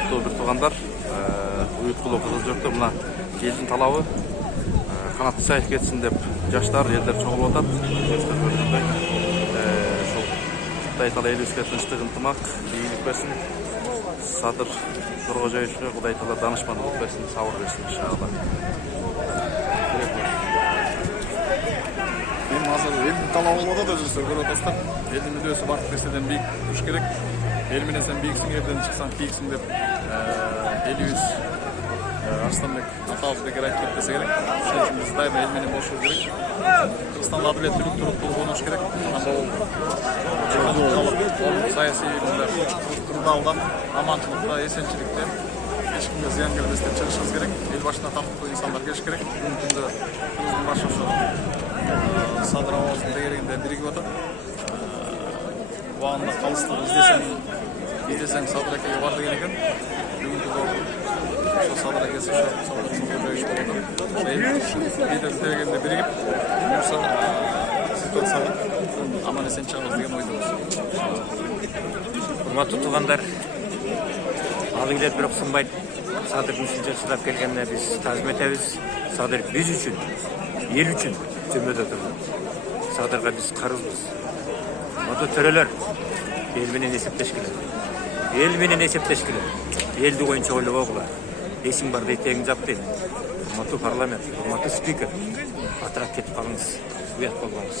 урматтуу бир туугандар, уюткулуу Кызылжуртта мына элдин талабы канаттуу сайыс кетсин деп жаштар, элдер чогулуп атат. Ошол Кудай таала элибизге тынчтык, ынтымак, ийгилик берсин. Садыр Торгожоевичке Кудай таала данышмандылык берсин, сабыр берсин иншалла. Мен азыр элдин талабы болуп атат, өзүңүздөр көрүп атасыздар. Элдин мүдөөсү бардык нерседен бийик туруш керек. Эл менен сен бийиксиң, элден чыксаң бийиксиң деп элибиз Арыстанбек атабыз бекер айтып кетпесе керек. Ошон үчүн биз дайыма эл менен болушубуз керек. Кыргызстанда адилеттүүлүк, туруктуулук болуш керек. Саясий турдалдан аманчылыкта, эсенчиликте эч кимге зыян келбестен чыгышыбыз керек. Эл башына тартыктуу инсандар келиш керек. Бүгүнкү күндө Кыргыздын башы ошо Садыр абабыздын тегерегинде биригип атат. Убагында калыстык издесең Садыр акеге бар деген экен. Бүгүнкү ошо Садыр акеси ошо Торгожоевич болуп атат. Лидер тегерегинде биригип, ситуацияга аман эсен чыгабыз деген ойдобуз. Урматтуу туугандар, ал эле бирок сынбайт. Садырдын ушунча чыдап келгенине биз таазим этебиз. Садыр биз үчүн, эл үчүн жөмөдө турду. Садырга биз карызбыз. Урматтуу төрөлөр, эл менен эсептеш керек. Эл менен эсептеш керек. Элди боюнча ойлобогула. Эсиң бар дейт, тегиң жап дейт. Урматтуу парламент, урматтуу спикер, атырап кетип калыңыз, уят болбоңуз.